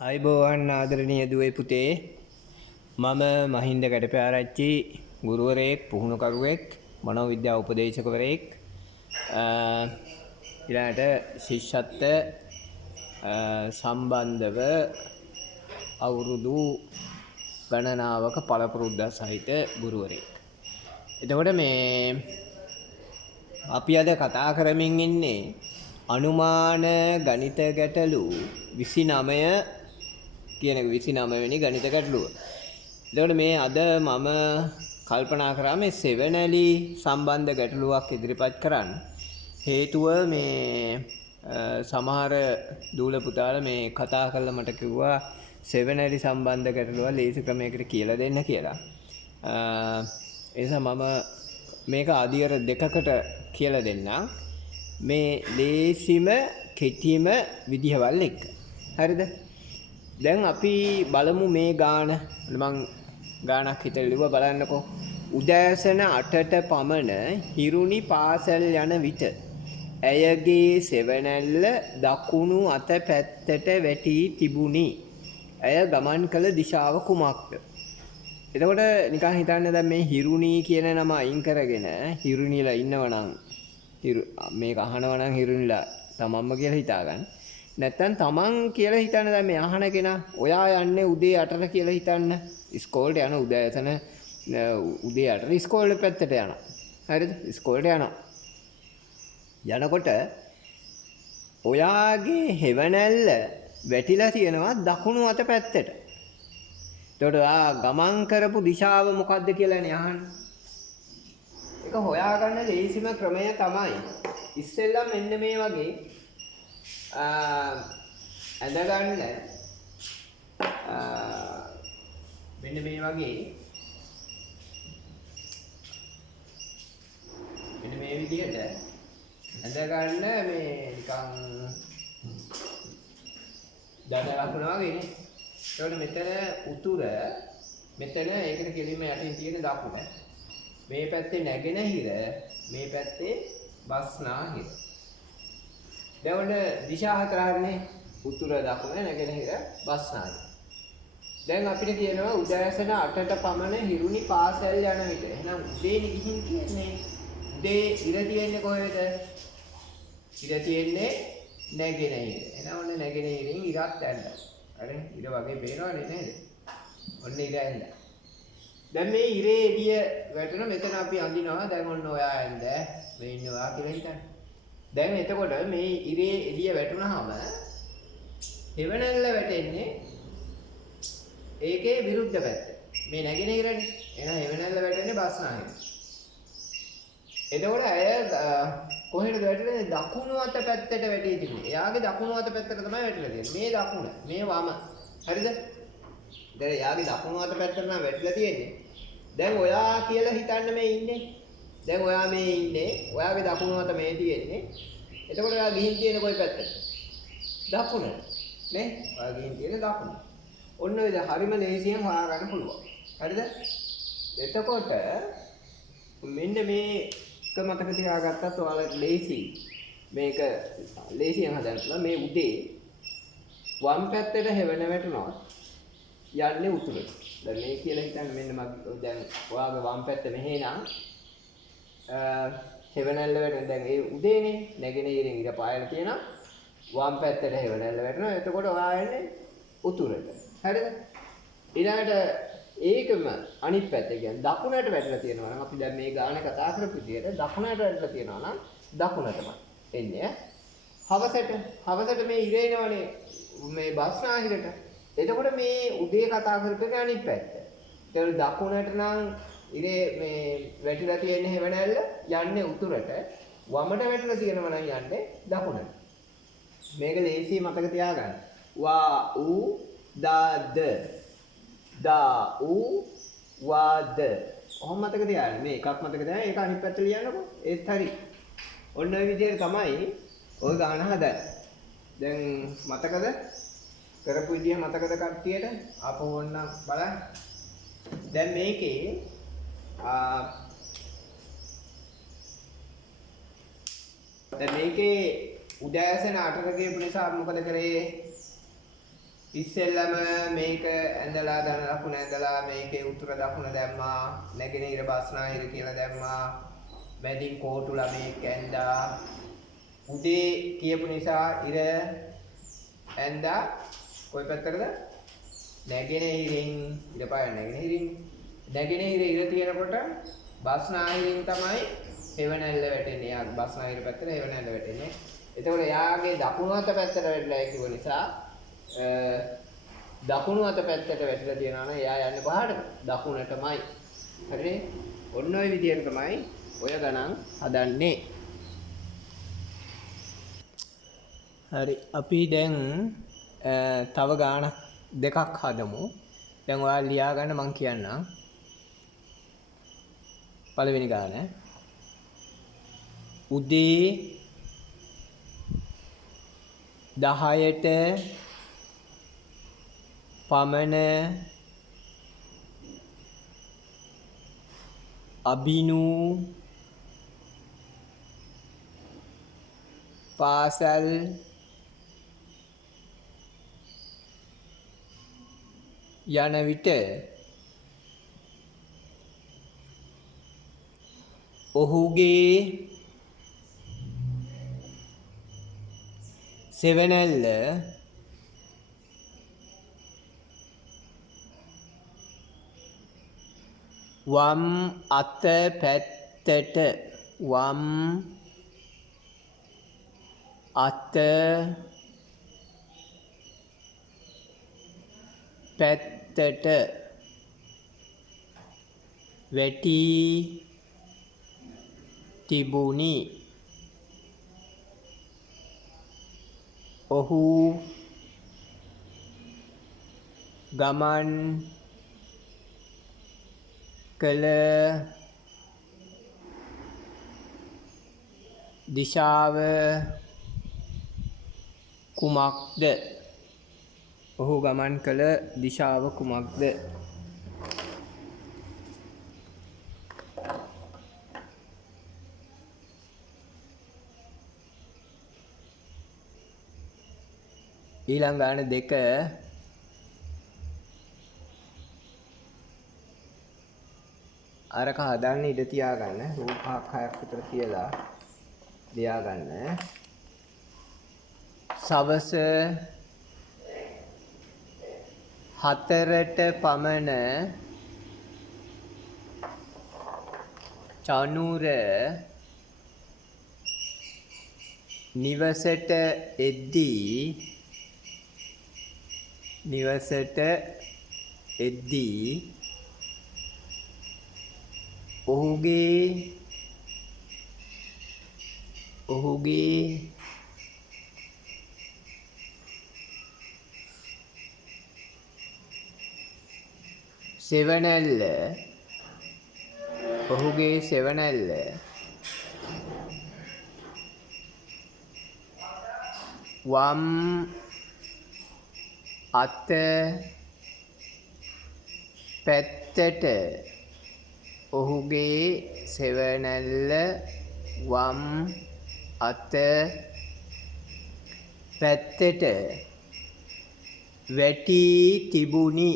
අයිබෝවන් ආදරණීය දුවේ පුතේ මම මහින්ද කඩපෑරච්චි ගුරුවරයෙක් පුහුණුකරුවෙක් මනෝවිද්‍යා උපදේශකවරයෙක් ඊළඟට ශිෂ්‍යත්ව සම්බන්ධව අවුරුදු ගණනාවක පළපුරුද්දක් සහිත ගුරුවරයෙක්. එතකොට මේ අපි අද කතා කරමින් ඉන්නේ අනුමාන ගණිත ගැටලු 29 කියන 29 වෙනි ගණිත ගැටලුව. එතකොට මේ අද මම කල්පනා කරා මේ සෙවණැලි සම්බන්ධ ගැටලුවක් ඉදිරිපත් කරන්න. හේතුව මේ සමහර දූල පුතාලා මේ කතා කරලා මට කිව්වා සෙවණැලි සම්බන්ධ ගැටලුව ලේසි ක්‍රමයකට කියලා දෙන්න කියලා. ඒ නිසා මම මේක අදියර දෙකකට කියලා දෙන්නම්. මේ ලේසිම කෙටිම විදිහවල් එක්ක. හරිද? දැන් අපි බලමු මේ ගාන. මම ගානක් හිතලා ලිව්වා බලන්නකෝ. උදෑසන 8ට පමණ හිරුනි පාසල් යන විට ඇයගේ සෙවණැල්ල දකුණු අත පැත්තට වැටී තිබුණි. ඇය ගමන් කළ දිශාව කුමක්ද? එතකොට නිකන් හිතන්න දැන් මේ හිරුනි කියන නම අයින් කරගෙන හිරුනිලා ඉන්නවනම් මේක අහනවා නම් හිරුනිලා තමන්ම කියලා හිතාගන්න. නැත්තම් තමන් කියලා හිතන්න දැන් මේ අහන කෙනා ඔයා යන්නේ උදේ 8ට කියලා හිතන්න. ඉස්කෝලේට යන උදෑසන උදේ 8ට ඉස්කෝලේ පැත්තට යනවා. හරිද? ඉස්කෝලේට යනවා. යනකොට ඔයාගේ හෙවණැල්ල වැටිලා තියෙනවා දකුණු අත පැත්තට. එතකොට ඔයා ගමන් කරපු දිශාව මොකද්ද කියලානේ අහන්නේ. ඒක හොයාගන්න ලේසිම ක්‍රමය තමයි ඉස්සෙල්ලා මෙන්න මේ වගේ ඇඳගන්න මෙන්න මේ වගේ මෙන්න මේ විදිහට ඇඳගන්න මේ නිකන් දඩ ලකුණ වගේනේ. ඒකට මෙතන උතුර මෙතන ඒකට කෙලින්ම යටින් තියෙන දකුණ. මේ පැත්තේ නැගෙනහිර මේ පැත්තේ බස්නාහිර. දැන් ඔන්න දිශා හතර හරිනේ. උතුර දකුණ නැගෙනහිර බස්නාහිර. දැන් අපිට කියනවා උදෑසන 8ට පමණ හිරුනි පාසල් යන විට. එහෙනම් උදේනේ ගිහින් කියන්නේ. උදේ ඉර තියෙන්නේ කොහෙද? ඉර තියෙන්නේ නැගෙනහිර. එහෙනම් ඔන්න නැගෙනහිරින් ඉරත් ඇන්දා. හරිනේ? ඉර වගේ පේනවනේ නේද? ඔන්න ඉර ඇන්දා. දැන් මේ ඉරේ එළිය වැටෙන මෙතන අපි අඳිනවා. දැන් ඔන්න ඔයා ඇඳ මේ ඉන්නවා කියලා හිතන්න. දැන් එතකොට මේ ඉරේ එළිය වැටුනහම හෙවණැල්ල වැටෙන්නේ ඒකේ විරුද්ධ පැත්ත. මේ නැගෙනහිරනේ. එහෙනම් හෙවණැල්ල වැටෙන්නේ බස්නාහිර. එතකොට ඇය කොහෙද වැටෙන්නේ? දකුණු අත පැත්තට වැටී තිබුණේ. එයාගේ දකුණු අත පැත්තට තමයි වැටිලා තියෙන්නේ. මේ දකුණ, මේ වම. හරිද? දැන් එයාගේ දකුණු අත පැත්තට නම් වැටිලා තියෙන්නේ. දැන් ඔයා කියලා හිතන්න මේ ඉන්නේ. දැන් ඔයා මේ ඉන්නේ. ඔයාගේ දකුණු අත මේ තියෙන්නේ. එතකොට ඔයා ගිහින් තියෙන්නේ කොයි පැත්තට? දකුණට. නේ? ඔයා ගිහින් තියෙන්නේ දකුණ. ඔන්න ඔය හරිම ලේසියෙන් හොයාගන්න පුළුවන්. හරිද? එතකොට මෙන්න මේක මතක තියාගත්තත් ඔයාලට ලේසි. මේක ලේසියෙන් හදන්න පුළුවන්. මේ උදේ වම් පැත්තට හෙවණ වැටුණා. යන්නේ උතුරට. දැන් මේ කියලා හිතන්න මෙන්න මගේ දැන් ඔයාගේ වම් පැත්ත මෙහෙ නම් හෙවණැල්ල වැටෙන දැන් ඒ උදේනේ නැගෙනහිරින් ඉර පායලා තියෙනවා. වම් පැත්තට හෙවණැල්ල වැටෙනවා. එතකොට ඔයා යන්නේ උතුරට. හරිද? ඊළඟට ඒකම අනිත් පැත්ත කියන්නේ දකුණට වැටලා තියෙනවා නම් අපි දැන් මේ ගාන කතා කරපු විදිහට දකුණට වැටලා තියෙනවා නම් දකුණටම එන්නේ. හවසට මේ ඉර එනවනේ මේ බස්නාහිරට. එතකොට මේ උදේ කතා කරපු එක අනිත් පැත්ත. ඒතකොට දකුණට නම් ඉරේ මේ වැටිලා තියෙන හෙවණැල්ල යන්නේ උතුරට. වමට වැටිලා තියෙනවා නම් යන්නේ දකුණට. මේක ලේසි මතක තියාගන්න. වා ඌ දාද දා ඌ වාද. ඔහොම මතක තියාගන්න. මේ එකක් මතක තියාගන්න. ඒක අනිත් පැත්තට ලියන්නකො. ඒත් හරි. ඔන්න ඔය විදිහට තමයි ඔය ගාන හදන්නේ. දැන් මතකද? කරපු විදිහ මතකද කට්ටියට? ආපහු ඕන්න බලන්න. දැන් මේකේ උදෑසන 8ට ගියපු නිසා මොකද කරේ? ඉස්සෙල්ලම මේක ඇඳලා ධන ලකුණ ඇඳලා මේකේ උතුර දකුණ දැම්මා. නැගෙනහිර බස්නාහිර කියලා දැම්මා. මැදින් කෝටු ළමෙක් ඇඳා. උදේ කියපු නිසා ඉර ඇඳා කොයි පැත්තටද? නැගෙනහිරින් ඉර පායන නැගෙනහිරින්. නැගෙනහිර ඉර තියෙනකොට බස්නාහිරින් තමයි හෙවණැල්ල වැටෙන්නේ. යා බස්නාහිර පැත්තට හෙවණැල්ල වැටෙන්නේ. එතකොට යාගේ දකුණු අත පැත්තට වැටලා කිව්ව නිසා දකුණු අත පැත්තට වැටලා තියනවා නම් එයා යන්නේ පහට දකුණටමයි. හරිනේ? ඔන්න ඔය විදිහට තමයි ඔය ගණන් හදන්නේ. හරි අපි දැන් තව ගාණක් දෙකක් හදමු. දැන් ඔයාලා ලියා ගන්න මං කියන්නම්. පළවෙනි ගාන උදේ 10ට පමණ අබිනු පාසල් යන විට ඔහුගේ සෙවණැල්ල වම් අත පැත්තට වම් අත පැත්තට වැටී තිබුණි. ඔහු ගමන් කළ දිශාව කුමක්ද? ඔහු ගමන් කළ දිශාව කුමක්ද? ඊළඟ ගාන දෙක අරක හදන්න ඉඩ තියාගන්න. රූප 5ක් විතර තියලා ලියාගන්න. සවස 4ට පමණ චනුර නිවසට එද්දී ඔහුගේ සෙවණැල්ල වම් අත පැත්තට ඔහුගේ සෙවණැල්ල වම් අත පැත්තට වැටී තිබුණි.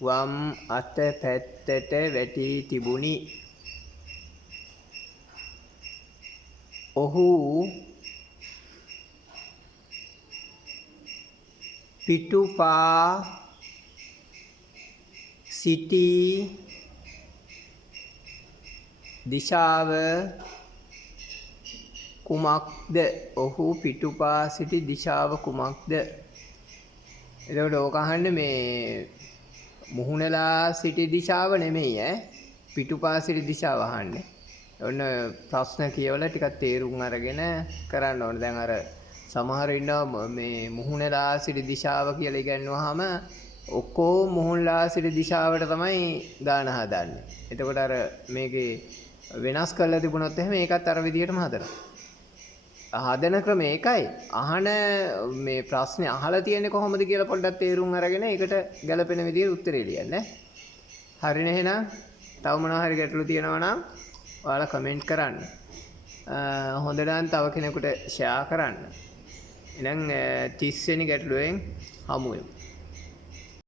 වම් අත පැත්තට වැටී තිබුණි. ඔහු පිටුපා සිටි දිශාව කුමක්ද? ඔහු පිටුපා සිටි දිශාව කුමක්ද? එතකොට ඕක අහන්නේ මේ මුහුණලා සිටි දිශාව නෙමෙයි පිටුපා සිටි දිශාව අහන්නේ. ඔන්න ප්‍රශ්න කියවලා ටිකක් තේරුම් අරගෙන කරන්න ඕනේ. දැන් අර සමහර ඉන්නවා මේ මුහුණලා සිටි දිශාව කියලා ඉගෙනුවාම ඔක්කොම මුහුණලා සිටි දිශාවට තමයි ගාන හදන්නේ. එතකොට අර මේකේ වෙනස් කරලා තිබුණොත් එහෙම ඒකත් අර විදිහටම හදනවා. හදන ක්‍රම ඒකයි. අහන මේ ප්‍රශ්නේ අහලා තියෙන්නේ කොහොමද කියලා පොඩ්ඩක් තේරුම් අරගෙන ඒකට ගැලපෙන විදිහට උත්තරේ ලියන්න. හරිනේ එහෙනම් තව මොනවා හරි ගැටලු තියෙනවා නම් ඔයාලා කමෙන්ට් කරන්න. හොඳ නම් තව කෙනෙකුට ෂෙයා කරන්න. එහෙනම් 30 වෙනි ගැටලුවෙන් හමු වෙමු.